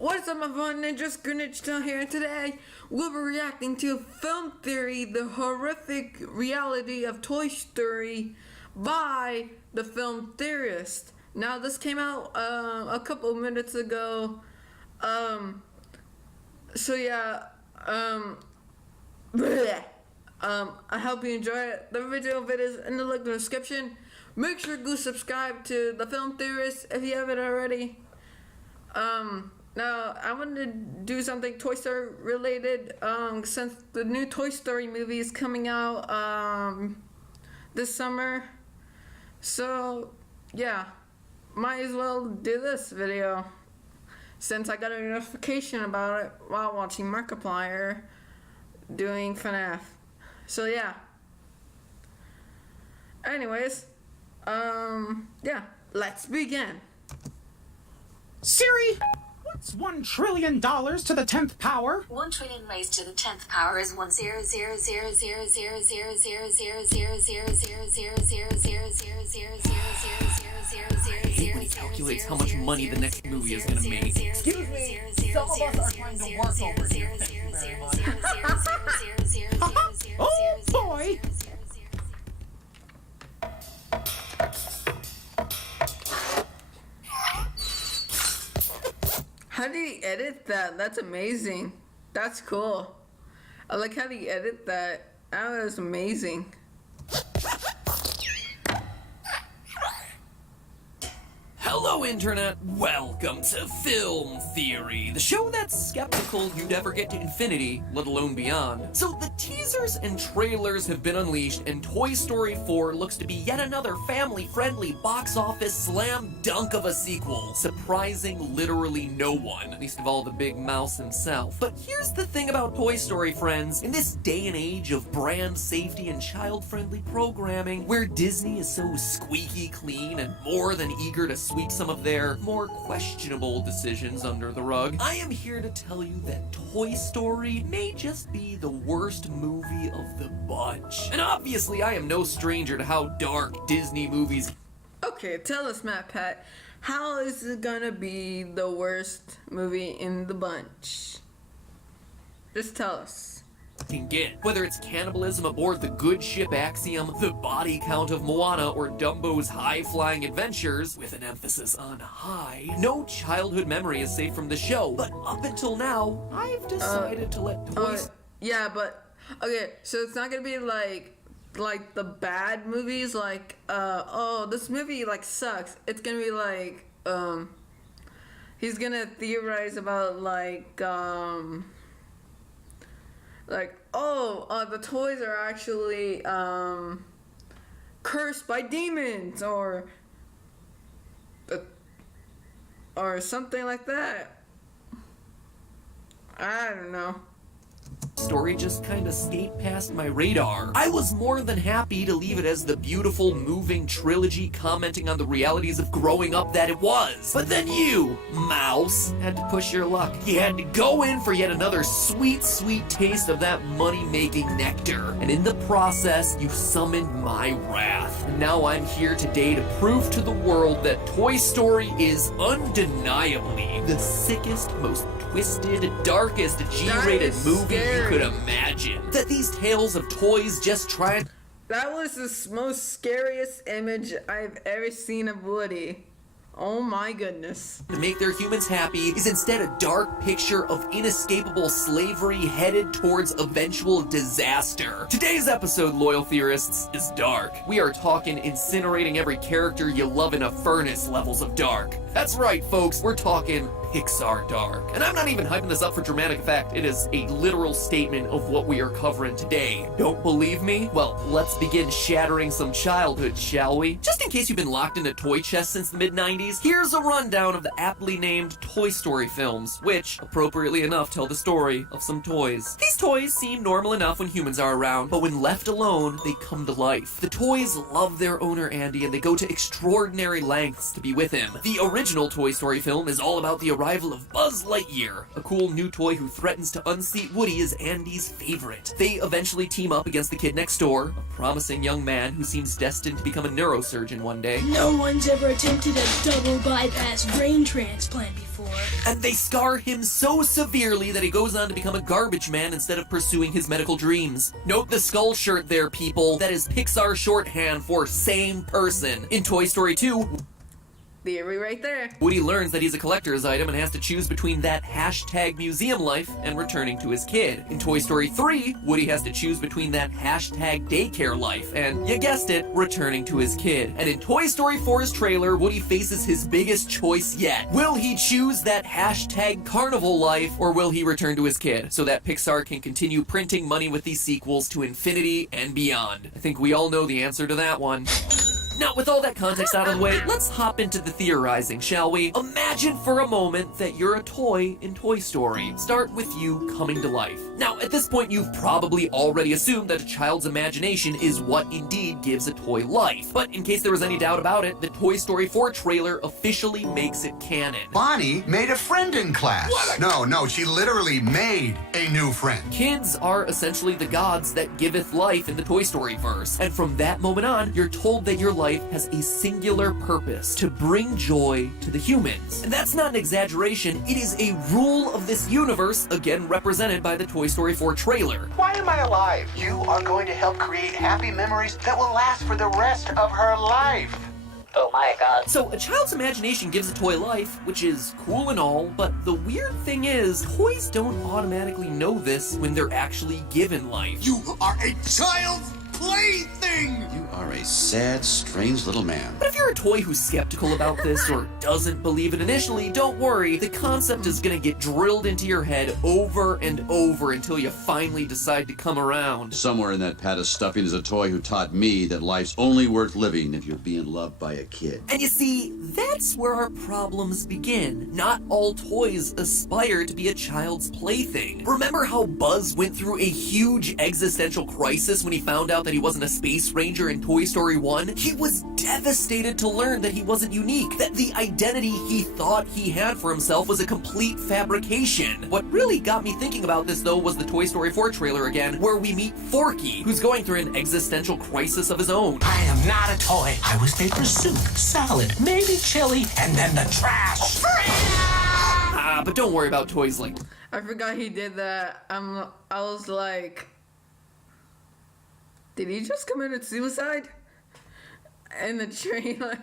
What's up, my fun ninjas? Greenninjatail here, and today we'll be reacting to Film Theory, the horrific reality of Toy Story by the film Theorists. Now, this came out a couple minutes ago. I hope you enjoy it. The original video is in the link in the description. Make sure to go subscribe to the Film Theorists if you haven't already. Now, I wanted to do something Toy Story related, since the new Toy Story movie is coming out, this summer. So, yeah, might as well do this video, since I got a notification about it while watching Markiplier doing FNAF. So, yeah. Anyways, yeah, let's begin. Siri, what's $1 trillion to the 10th power? 1 trillion raised to the 10th power is 1 0 0 0 0 0 0 0 0 0 0 0 0 0 0 0 when he calculates how much money the next movie is gonna make. Excuse me, some of us are trying to work over here. Thank you very much. Oh boy! How did he edit that? That's amazing. That's cool. I like how he edit that. That was amazing. Hello, Internet! Welcome to Film Theory, the show that's skeptical you'd ever get to infinity, let alone beyond. So the teasers and trailers have been unleashed, and Toy Story 4 looks to be yet another family-friendly box office slam dunk of a sequel, surprising literally no one, least of all the big mouse himself. But here's the thing about Toy Story, friends. In this day and age of brand safety and child-friendly programming, where Disney is so squeaky clean and more than eager to sweep some of their more questionable decisions under the rug, I am here to tell you that Toy Story may just be the worst movie of the bunch. And obviously, I am no stranger to how dark Disney movies. Okay, tell us, Matt Pat, how is it gonna be the worst movie in the bunch? Just tell us. Can get. Whether it's cannibalism aboard the good ship Axiom, the body count of Moana, or Dumbo's high-flying adventures, with an emphasis on high, no childhood memory is safe from the show. But up until now, I've decided to let toys... Yeah, but, okay, so it's not gonna be like the bad movies, like, oh, this movie, like, sucks. It's gonna be like, he's gonna theorize about, like, the toys are actually cursed by demons, or something like that. I don't know. Story just kinda skate past my radar. I was more than happy to leave it as the beautiful, moving trilogy commenting on the realities of growing up that it was. But then you, Mouse, had to push your luck. You had to go in for yet another sweet, sweet taste of that money-making nectar. And in the process, you summoned my wrath. And now I'm here today to prove to the world that Toy Story is undeniably the sickest, most twisted, darkest G-rated movie you could imagine. That these tales of toys just trying... That was the most scariest image I've ever seen of Woody. Oh my goodness. To make their humans happy is instead a dark picture of inescapable slavery headed towards eventual disaster. Today's episode, loyal theorists, is dark. We are talking incinerating every character you love in a furnace levels of dark. That's right, folks, we're talking Pixar dark. And I'm not even hyping this up for dramatic effect. It is a literal statement of what we are covering today. Don't believe me? Well, let's begin shattering some childhood, shall we? Just in case you've been locked into toy chests since the mid-90s, here's a rundown of the aptly named Toy Story films, which, appropriately enough, tell the story of some toys. These toys seem normal enough when humans are around, but when left alone, they come to life. The toys love their owner Andy, and they go to extraordinary lengths to be with him. The original Toy Story film is all about the arrival of Buzz Lightyear, a cool new toy who threatens to unseat Woody as Andy's favorite. They eventually team up against the kid next door, a promising young man who seems destined to become a neurosurgeon one day. No one's ever attempted a double bypass brain transplant before. And they scar him so severely that he goes on to become a garbage man instead of pursuing his medical dreams. Note the skull shirt there, people. That is Pixar shorthand for same person. In Toy Story 2, Theory right there. Woody learns that he's a collector's item and has to choose between that hashtag museum life and returning to his kid. In Toy Story 3, Woody has to choose between that hashtag daycare life and, you guessed it, returning to his kid. And in Toy Story 4's trailer, Woody faces his biggest choice yet. Will he choose that hashtag carnival life, or will he return to his kid so that Pixar can continue printing money with these sequels to infinity and beyond? I think we all know the answer to that one. Now, with all that context out of the way, let's hop into the theorizing, shall we? Imagine for a moment that you're a toy in Toy Story. Start with you coming to life. Now, at this point, you've probably already assumed that a child's imagination is what indeed gives a toy life. But in case there was any doubt about it, the Toy Story 4 trailer officially makes it canon. Bonnie made a friend in class. No, she literally made a new friend. Kids are essentially the gods that giveth life in the Toy Story verse. And from that moment on, you're told that your life has a singular purpose: to bring joy to the humans. And that's not an exaggeration, it is a rule of this universe, again represented by the Toy Story 4 trailer. Why am I alive? You are going to help create happy memories that will last for the rest of her life. Oh my god. So a child's imagination gives a toy life, which is cool and all, but the weird thing is, toys don't automatically know this when they're actually given life. You are a child's plaything! You are a sad, strange little man. But if you're a toy who's skeptical about this or doesn't believe it initially, don't worry. The concept is gonna get drilled into your head over and over until you finally decide to come around. Somewhere in that pat of stuffing is a toy who taught me that life's only worth living if you're being loved by a kid. And you see, that's where our problems begin. Not all toys aspire to be a child's plaything. Remember how Buzz went through a huge existential crisis when he found out that he wasn't a space ranger in Toy Story 1? He was devastated to learn that he wasn't unique, that the identity he thought he had for himself was a complete fabrication. What really got me thinking about this, though, was the Toy Story 4 trailer again, where we meet Forky, who's going through an existential crisis of his own. I am not a toy. I was made for soup, salad, maybe chili, and then the trash. But don't worry about toys like... I forgot he did that. I was like, did he just commit suicide? In the trailer.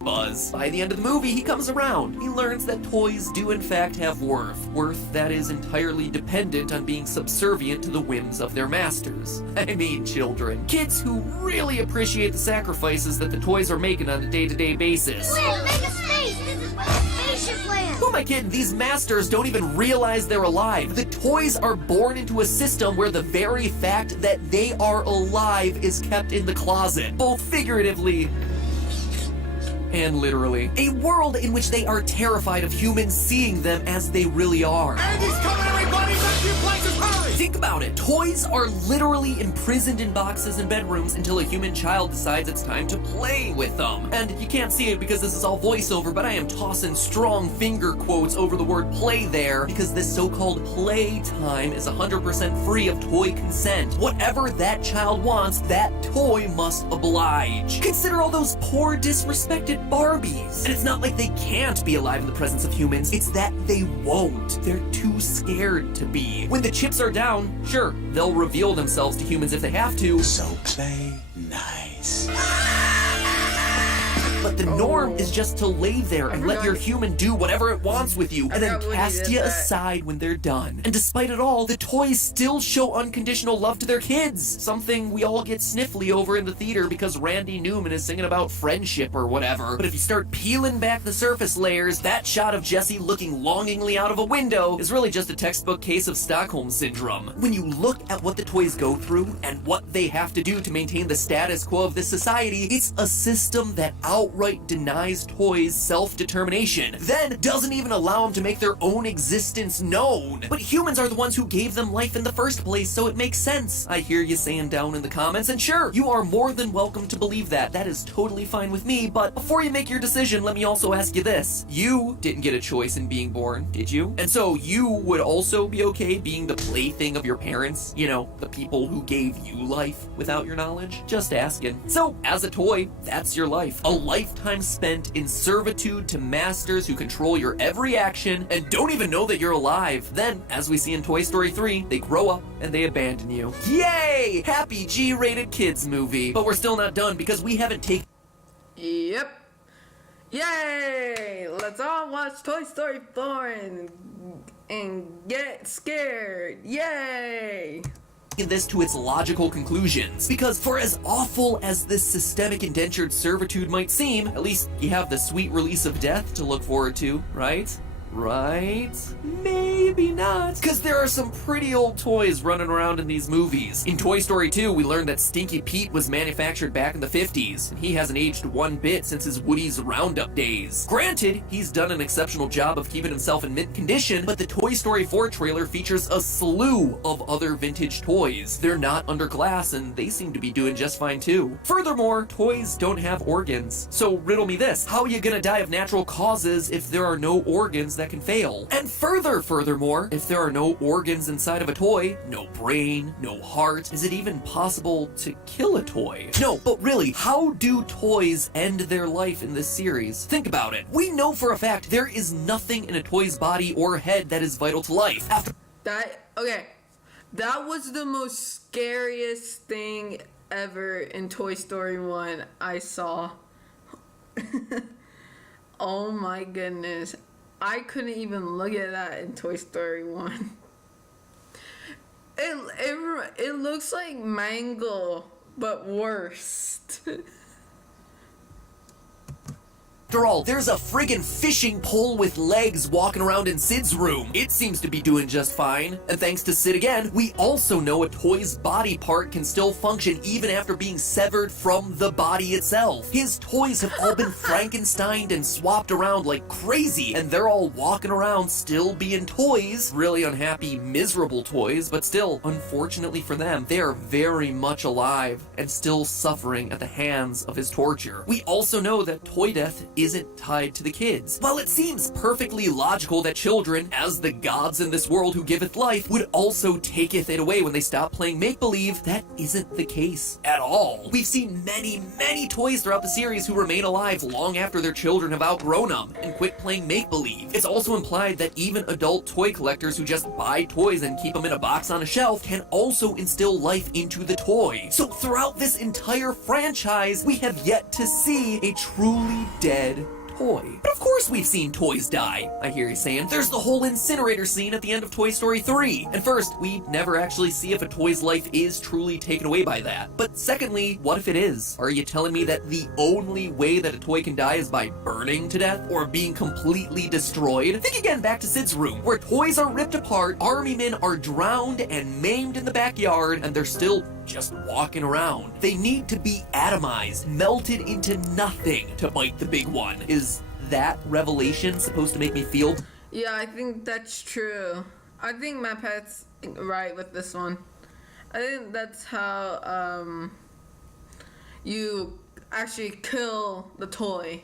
Buzz. By the end of the movie, he comes around. He learns that toys do in fact have worth. Worth that is entirely dependent on being subservient to the whims of their masters. I mean children. Kids who really appreciate the sacrifices that the toys are making on a day-to-day basis. Land, make a space! This is where the spaceship lands! Who am I kidding? These masters don't even realize they're alive. The toys are born into a system where the very fact that they are alive is kept in the closet, both figuratively and literally. A world in which they are terrified of humans seeing them as they really are. Andy's coming, everybody! Let's get places, hurry! Think about it. Toys are literally imprisoned in boxes and bedrooms until a human child decides it's time to play with them. And you can't see it because this is all voiceover, but I am tossing strong finger quotes over the word play there because this so-called playtime is 100% free of toy consent. Whatever that child wants, that toy must oblige. Consider all those poor, disrespected Barbies. And it's not like they can't be alive in the presence of humans, it's that they won't. They're too scared to be. When the chips are down, sure, they'll reveal themselves to humans if they have to. So play nice. But the norm is just to lay there and let your human do whatever it wants with you, and then cast you aside when they're done. And despite it all, the toys still show unconditional love to their kids. Something we all get sniffly over in the theater because Randy Newman is singing about friendship or whatever. But if you start peeling back the surface layers, that shot of Jessie looking longingly out of a window is really just a textbook case of Stockholm Syndrome. When you look at what the toys go through and what they have to do to maintain the status quo of this society, it's a system that outright outright denies toys self-determination, then doesn't even allow them to make their own existence known. But humans are the ones who gave them life in the first place, so it makes sense. I hear you saying down in the comments, and sure, you are more than welcome to believe that. That is totally fine with me, but before you make your decision, let me also ask you this. You didn't get a choice in being born, did you? And so you would also be okay being the plaything of your parents? You know, the people who gave you life without your knowledge? Just asking. So, as a toy, that's your life. A lifetime spent in servitude to masters who control your every action and don't even know that you're alive. Then, as we see in Toy Story 3, they grow up and they abandon you. Yay! Happy G-rated kids movie. But we're still not done because we haven't taken... Yep. Yay! Let's all watch Toy Story 4 and get scared. Yay! This to its logical conclusions, because for as awful as this systemic indentured servitude might seem, at least you have the sweet release of death to look forward to, right? Right? Maybe not. Because there are some pretty old toys running around in these movies. In Toy Story 2, we learned that Stinky Pete was manufactured back in the 50s, and he hasn't aged one bit since his Woody's Roundup days. Granted, he's done an exceptional job of keeping himself in mint condition, but the Toy Story 4 trailer features a slew of other vintage toys. They're not under glass, and they seem to be doing just fine too. Furthermore, toys don't have organs. So riddle me this, how are you gonna die of natural causes if there are no organs that can fail? And furthermore, if there are no organs inside of a toy, no brain, no heart, is it even possible to kill a toy? No, but really, how do toys end their life in this series? Think about it. We know for a fact there is nothing in a toy's body or head that is vital to life. That was the most scariest thing ever in Toy Story 1 I saw. Oh my goodness. I couldn't even look at that in Toy Story 1. It looks like Mangle, but worse. After all, there's a friggin' fishing pole with legs walking around in Sid's room. It seems to be doing just fine. And thanks to Sid again, we also know a toy's body part can still function even after being severed from the body itself. His toys have all been Frankensteined and swapped around like crazy, and they're all walking around still being toys. Really unhappy, miserable toys, but still, unfortunately for them, they are very much alive and still suffering at the hands of his torture. We also know that toy death isn't tied to the kids. While it seems perfectly logical that children, as the gods in this world who giveth life, would also taketh it away when they stop playing make-believe, that isn't the case at all. We've seen many toys throughout the series who remain alive long after their children have outgrown them and quit playing make-believe. It's also implied that even adult toy collectors who just buy toys and keep them in a box on a shelf can also instill life into the toy. So throughout this entire franchise, we have yet to see a truly dead toy. But of course we've seen toys die, I hear you saying. There's the whole incinerator scene at the end of Toy Story 3. And first, we never actually see if a toy's life is truly taken away by that. But secondly, what if it is? Are you telling me that the only way that a toy can die is by burning to death or being completely destroyed? Think again back to Sid's room, where toys are ripped apart, army men are drowned and maimed in the backyard, and they're still just walking around. They need to be atomized, melted into nothing to fight the big one. Is that revelation supposed to make me feel? Yeah, I think that's true. I think my pet's right with this one. I think that's how you actually kill the toy.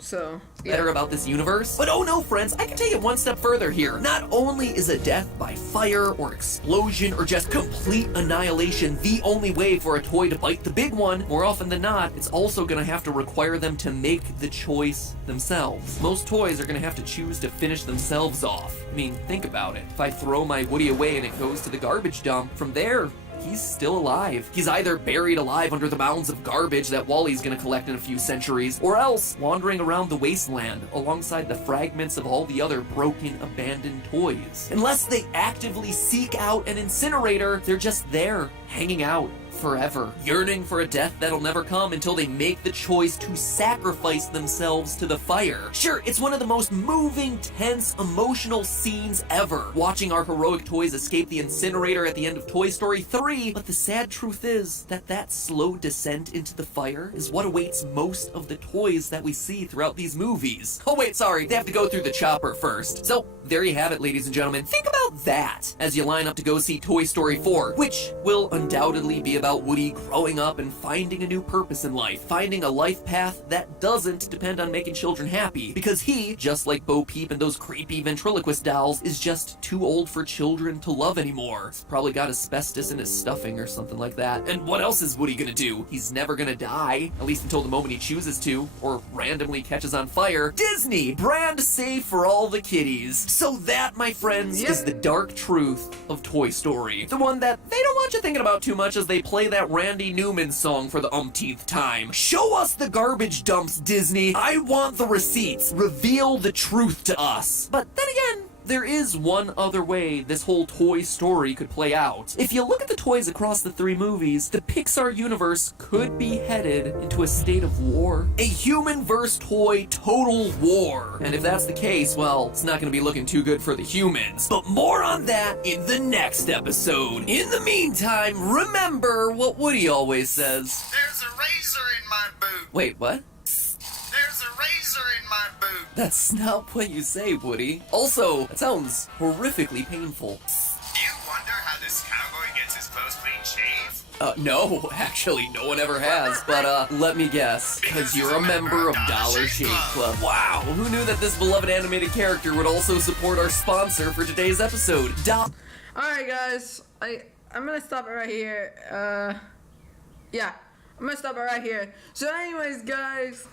So, yeah. Better about this universe? But oh no, friends, I can take it one step further here. Not only is a death by fire or explosion or just complete annihilation the only way for a toy to fight the big one, more often than not, it's also gonna have to require them to make the choice themselves. Most toys are gonna have to choose to finish themselves off. I mean, think about it. If I throw my Woody away and it goes to the garbage dump, from there, he's still alive. He's either buried alive under the mounds of garbage that Wally's gonna collect in a few centuries, or else wandering around the wasteland alongside the fragments of all the other broken, abandoned toys. Unless they actively seek out an incinerator, they're just there, hanging out, forever, yearning for a death that'll never come until they make the choice to sacrifice themselves to the fire. Sure, it's one of the most moving, tense, emotional scenes ever, watching our heroic toys escape the incinerator at the end of Toy Story 3, but the sad truth is that slow descent into the fire is what awaits most of the toys that we see throughout these movies. Oh wait, sorry, they have to go through the chopper first. So, there you have it, ladies and gentlemen. Think about that as you line up to go see Toy Story 4, which will undoubtedly be about Woody growing up and finding a new purpose in life, finding a life path that doesn't depend on making children happy, because he, just like Bo Peep and those creepy ventriloquist dolls, is just too old for children to love anymore. He's probably got asbestos in his stuffing or something like that. And what else is Woody gonna do? He's never gonna die, at least until the moment he chooses to, or randomly catches on fire. Disney! Brand safe for all the kiddies. So that, my friends, is the dark truth of Toy Story. The one that they don't want you thinking about too much as they play that Randy Newman song for the umpteenth time. Show us the garbage dumps, Disney. I want the receipts. Reveal the truth to us. But then again, there is one other way this whole Toy Story could play out. If you look at the toys across the 3 movies, the Pixar universe could be headed into a state of war. A human-verse toy total war. And if that's the case, well, it's not gonna be looking too good for the humans. But more on that in the next episode. In the meantime, remember what Woody always says. There's a razor in my boot. Wait, what? There's a razor in my boot. That's not what you say, Woody. Also, that sounds horrifically painful. Do you wonder how this cowboy gets his clothes clean shaved? No, actually, no one ever has, but, let me guess. Because you're a member of Dollar Shave Club. Wow, who knew that this beloved animated character would also support our sponsor for today's episode, Alright, guys, I'm gonna stop it right here. Yeah. I'm gonna stop it right here. So anyways, guys,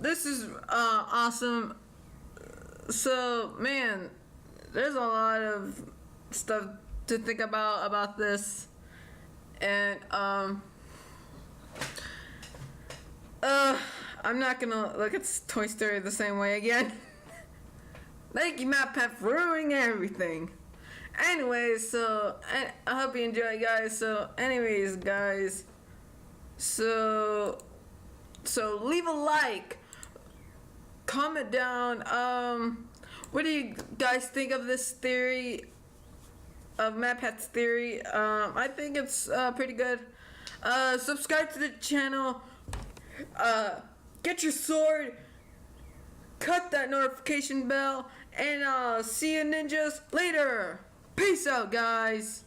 this is awesome. So, man, there's a lot of stuff to think about this. And I'm not gonna look at Toy Story the same way again. Thank you, MatPat, for ruining everything. Anyways, so I hope you enjoy, guys. So anyways, guys, so leave a like, comment down, what do you guys think of this theory, of MatPat's theory? I think it's pretty good. Subscribe to the channel, get your sword, cut that notification bell, and see you ninjas later. Peace out, guys.